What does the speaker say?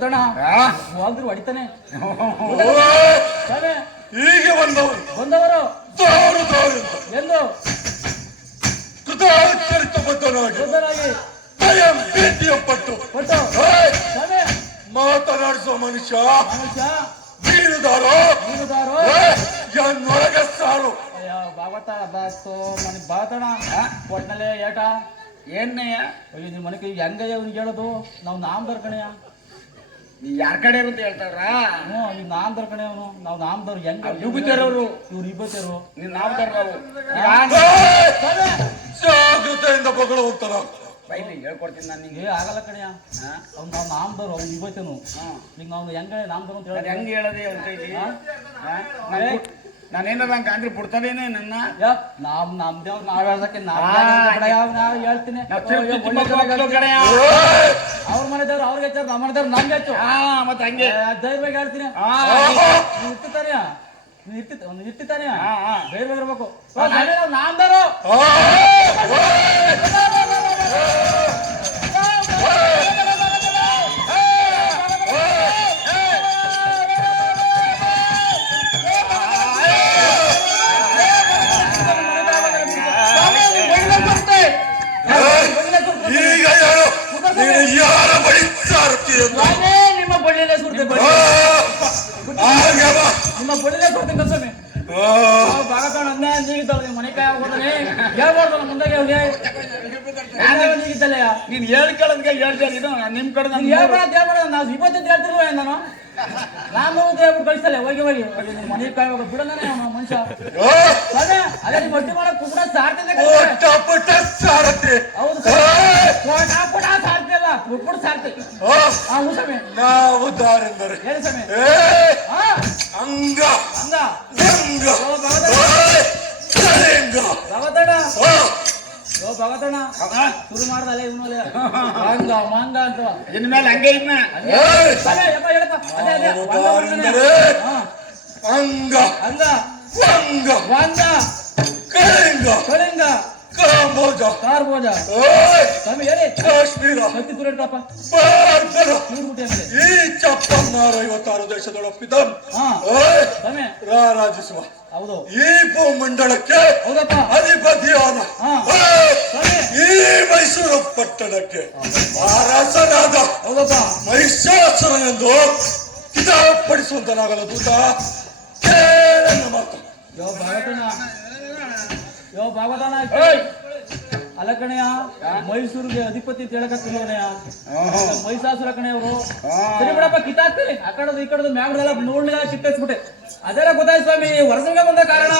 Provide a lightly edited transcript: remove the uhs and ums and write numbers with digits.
ಭಗತಣ್ಣ ಹೋದ್ರು ಹೊಡಿತಾನೆ. ಹೀಗೆ ಬಂದವರು ಎಂದು ಕೃತಜ್ಞರಿತಬದ್ಧನಾಗಿ ಭೀತಿಯ ಪಟ್ಟು ಮಾತನಾಡಿಸುವ ಮನುಷ್ಯ ಬೀರುದಾರೋ ಎನ್ನೊಳಗೆ ಸಾರು. ಭಾಗವತ ನನಗೆ ಭಾಗತಣ ಒಟ್ನಲ್ಲೇ ಏಟ ಏನ್ನಯ್ಯ ನಿಮ್ಮ ಮನೆಗೆ ಹೆಂಗಯ್ಯ ಅವ್ನಿಗೆ ಹೇಳೋದು ನಾವು ನಾಮದವ್ರ ಕಣೆಯ. ನೀ ಯಾರ ಕಡೆ ಅಂತ ಹೇಳ್ತಾರ? ಈಗ ನಾಮದವ್ರ ಕಣೆ ಅವನು. ನಾವು ನಾಮದವ್ರು ಹೆಂಗ ಇಬ್ಬರು ಇವ್ರು ಇಬ್ಬರು ನೀನ್ ನಾಮದವ್ರು ಜಾಗೃತೆಯಿಂದ ಬಗಳು ಹೋಗ್ತಾರ. ಹೇಳ್ಕೊಡ್ತೀನಿ ನಾನು ನಿಂಗೆ. ಆಗಲ್ಲ ಕಣೆಯ ಅವ್ನು ನಾವು ನಾಮದವ್ರು ಅವ್ನು ಇಬ್ಬತ್ತೇನು. ಈಗ ನಾವು ಹೆಂಗ ನಾಮದವ್ರು ಅಂತ ಹೇಳಿ ಹೆಂಗೆ ಹೇಳದೆ ಅವ್ನ ಕೈಲಿ ನಾನೇನಾರ ಹಂಗ ಅಂದ್ರೆ ಬಿಡ್ತಾನೇನೆ ನನ್ನ. ನಮ್ದೇವ್ ನಾವ್ ಹೇಳ್ದಕ್ಕೆ ನಾವು ಹೇಳ್ತೀನಿ. ಅವ್ರ ಮನೆದವ್ರು ಅವ್ರಿಗೆ ಹೆಚ್ಚಾರ ನಮ್ಮ ಮನೆದವ್ರು ನಮ್ಗೆ ಹೆಚ್ಚು. ಮತ್ತೆ ಹಂಗೆ ಧೈರ್ಯವಾಗಿ ಹೇಳ್ತೀನಿ. ಇರ್ತಿತಾನೆ ಇರ್ತಿತಾನೆ ಧೈರ್ಯವಾಗಿ ಇರ್ಬೇಕು. ನಾಮದವರು ಈಗ ಹೇಳು, ನೀನು ಯಾರ ಬಳಿ ಸಾರುತ್ತೀಯ? ನಿಮ್ಮ ಬಳ್ಳಿಯಲ್ಲೇ ಸುಡ್ತೆ ನಿಮ್ಮ ಬಳ್ಳಿಯಲ್ಲೇ ಸುಡ್ತೀನಿ ಕಸಮೆ. ಭಾಗತಣ್ಣ ಅಂದೆ ನೀಗಿದ್ದಲ್ಲ ನಿಮ್ಮ ಮನೆ ಕಾಯ ಹೋದ್ರೆ ಹೇಳ್ಬಾರ್ದು ನಮ್ಮ ಮುಂದಾಗೆ ಅವ್ರಿಗೆ ನೀಗಿದ್ದಲ್ಲ. ನೀನ್ ಹೇಳ್ಕೊಳ್ಳೋದಕ್ಕೆ ಹೇಳ್ತಾರೆ. ಇದು ನಿಮ್ ಕಡೆ ಹೇಳ್ಬೇಡ ನಾವು ಇವತ್ತಿದ್ದು ಹೇಳ್ತಿಲ್ವ ನಾನು ನಾನು ಹೇಳ್ಬಿಟ್ಟು ಕಳಿಸ್ತಲ್ಲ ಹೋಗಿ ಮನೆ ಕಾಯ ಹೋಗ ಬಿಡಲ್ಲ ಮನುಷ್ಯ. ಅದೇ ನಿಮ್ಮ ಒಟ್ಟಿ ಮಾಡಕ್ ಪುಟ ಸಾರ್ತಿದೆ. ಹೌದು ಪುಟ ಸಾರ್ತಿ ಅಲ್ಲ ಪುಟ್ಪುಟ ಸಾರ್ತಿ. ಸಮಯ ನಾವು ದಾರೆಂದರೆ ಹೇಳಿ ಸಮಯ ಅಂಗ ಅಂಗ ಭಗತಣ್ಣ ಶುರು ಮಾಡ್ದಲ್ಲ ಇವನು ಹಂಗ ಮಂಗ ಅಂತ ಇನ್ಮೇಲೆ ಹಂಗೆ ಇನ್ನ ಅಂಗ ಅಂಗ ವಂಗ ವಂಗ ಕಳಿಂಗ ಕಳಿಂಗ ಕಾಂಬೋಜ ಕಾರ್ಬೋಜ ಸ್ವಾಮಿ ಹೇಳಿ ಕಾಶ್ಮೀರ ಸತ್ತಿ ತುರಟಪ್ಪ ಈ ಚಪ್ಪನ್ನಾರ 56 ದೇಶದೊಳಪ್ಪಿದ್ದನು ರಾರಾಜಿಸುವ ಹೌದು ಈ ಭೂಮಂಡಲಕ್ಕೆ ಹೌದಪ್ಪ ಅಧಿಪತಿಯಾದ ಈ ಮೈಸೂರು ಪಟ್ಟಣಕ್ಕೆ ಮಹಾರಾಜರಾದ ಹೌದಪ್ಪ ಮಹಿಷಾಸುರ ಎಂದು ಕಿತಾಪಡಿಸುವಂತನಾಗಲ್ಲ ದೂತ ಕೇಳನ್ನ ಮಾತು. ಯೋ ಭಾಗವತನ ಅಲ್ಲ ಕಣೆಯ ಮೈಸೂರಿಗೆ ಅಧಿಪತಿ ಹೇಳಕತ್ತೀಯ ಮಹಿಷಾಸುರ ಕಣೆಯವರು. ಸರಿ ಬಿಡಪ್ಪ ಕಿತ್ತಾಕ್ತೀರಿ ಆ ಕಡದು ಈ ಕಡದು ಮ್ಯಾಗಡೆಲ್ಲ ನೋಡ್ಲಿಲ್ಲ ಕಿತ್ತಿಸ್ಬಿಟ್ಟೆ. ಅದೆಲ್ಲ ಗೊತ್ತಾಯ್ತು ಸ್ವಾಮಿ ಹೊರಸಂಗ ಬಂದ ಕಾರಣ.